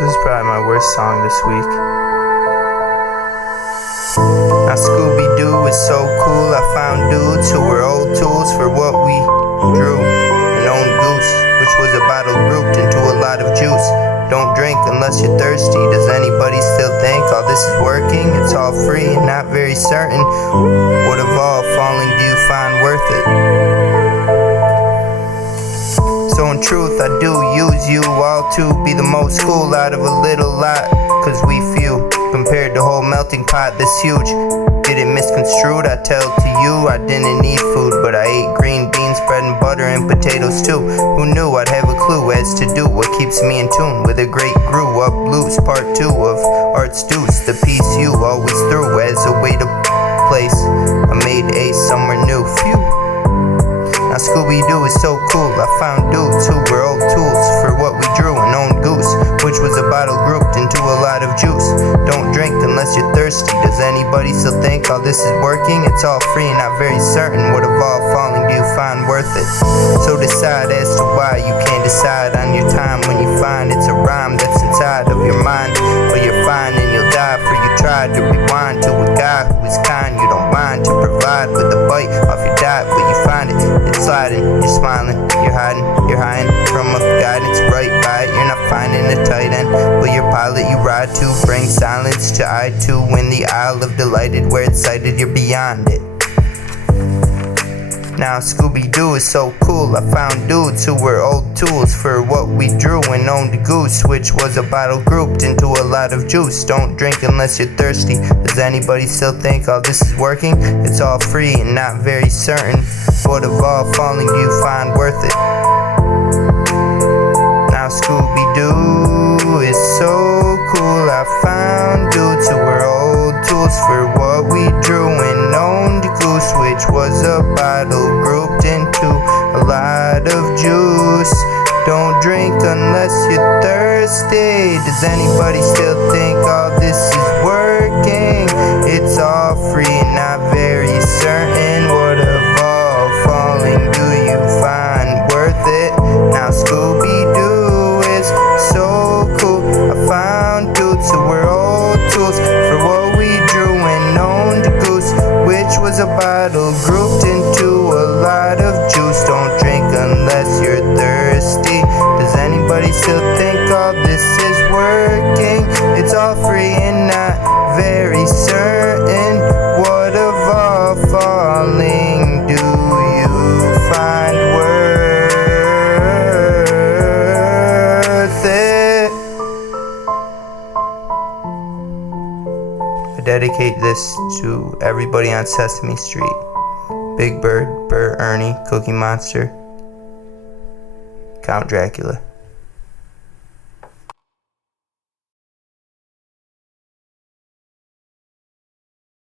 This is probably my worst song this week. Now Scooby-Doo is so cool. I found dudes who were old tools for what we drew. An own goose, which was a bottle grouped into a lot of juice. Don't drink unless you're thirsty. Does anybody still think all this is working? It's all free and not very certain. What of all falling do you find worth it? So in truth, I do use you all to be the most cool out of a little lot. Cause we few, compared to whole melting pot this huge. Get it misconstrued, I tell to you I didn't need food, but I ate green beans, bread and butter and potatoes too. Who knew I'd have a clue as to do what keeps me in tune with a great grew up blues. Part 2 of Art's Deuce, the piece you always threw as a way to place a made ace somewhere new. Phew. Now Scooby-Doo is so cool. I found dudes who were old tools for what we drew. An own goose, which was a bottle grouped into a lot of juice. Don't drink unless you're thirsty. Does anybody still think all this is working? It's all free and not very certain. What of all falling do you find worth it? So decide as to why you can't decide on your time when you find it's a rhyme that's inside of your mind. But you're fine and you'll die, for you tried to rewind to a guy who is kind. You don't mind to provide with a bite off your diet, but you find it. It's sliding, you're smiling, you're hiding, you're hiding from a guidance right by it. You're not finding a tight end, but your pilot you ride to bring silence to eye to in the Isle of Delighted, where it's sighted you're beyond it. Now Scooby-Doo is so cool. I found dudes who were old tools for what we drew. And owned a goose, which was a bottle grouped into a lot of juice. Don't drink unless you're thirsty. Does anybody still think all this is working? It's all free and not very certain. What of all falling do you find worth it? Now Scooby-Doo is so cool. I found dudes who were old tools for what we drew. And owned a goose, which was a bottle grouped into a lot of juice. Don't drink unless you're thirsty. Does anybody still think all this is working? It's all free and not very certain. What of all falling do you find worth it? Now Scooby-Doo is so cool. I found dudes who were old tools for what we drew. And owned a goose, which was a bottle grouped into a lot of juice. Don't drink unless you're thirsty. Does anybody still think all this is working? It's all free and not very certain. What of all falling do you find worth it? I dedicate this to everybody on Sesame Street. Big Bird, Bert, Ernie, Cookie Monster, Count Dracula.